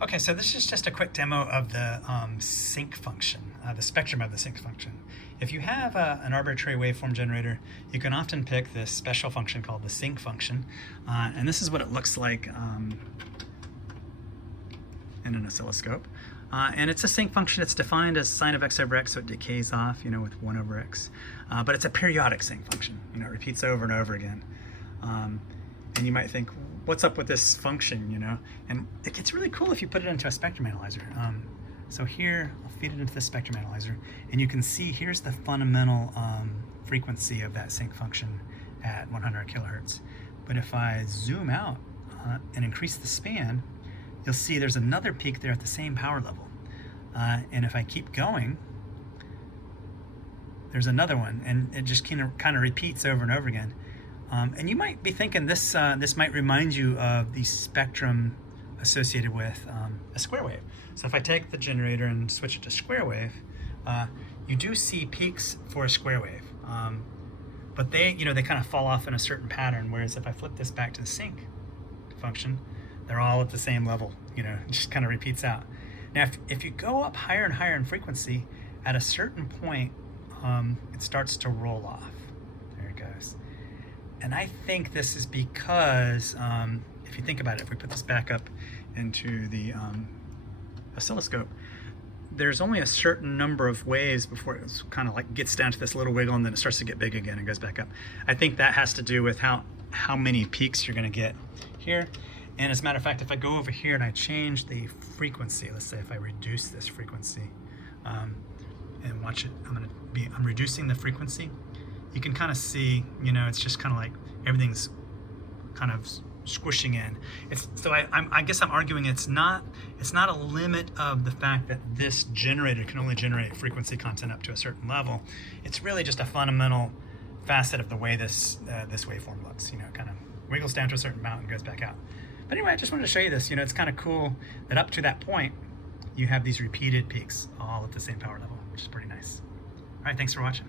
Okay, so this is just a quick demo of the sinc function, the spectrum of the sinc function. If you have an arbitrary waveform generator, you can often pick this special function called the sinc function, and this is what it looks like in an oscilloscope. And it's a sinc function. It's defined as sine of x over x, so it decays off, with 1 over x. But it's a periodic sinc function. It repeats over and over again. And you might think, what's up with this function, And it gets really cool if you put it into a spectrum analyzer. So here, I'll feed it into the spectrum analyzer, and you can see here's the fundamental frequency of that sinc function at 100 kilohertz. But if I zoom out and increase the span, you'll see there's another peak there at the same power level. And if I keep going, there's another one, and it just kind of repeats over and over again. And you might be thinking this might remind you of the spectrum associated with a square wave. So if I take the generator and switch it to square wave, you do see peaks for a square wave. But they kind of fall off in a certain pattern, whereas if I flip this back to the sinc function, they're all at the same level, it just kind of repeats out. Now, if you go up higher and higher in frequency, at a certain point, it starts to roll off. There it goes. And I think this is because, if you think about it, if we put this back up into the oscilloscope, there's only a certain number of waves before it kind of like gets down to this little wiggle, and then it starts to get big again and goes back up. I think that has to do with how many peaks you're going to get here. And as a matter of fact, if I go over here and I change the frequency, let's say if I reduce this frequency, and watch it, I'm reducing the frequency. You can kind of see, it's just kind of like everything's kind of squishing in. I guess I'm arguing it's not a limit of the fact that this generator can only generate frequency content up to a certain level. It's really just a fundamental facet of the way this waveform looks. It kind of wiggles down to a certain amount and goes back out. But anyway, I just wanted to show you this. It's kind of cool that up to that point, you have these repeated peaks all at the same power level, which is pretty nice. All right, thanks for watching.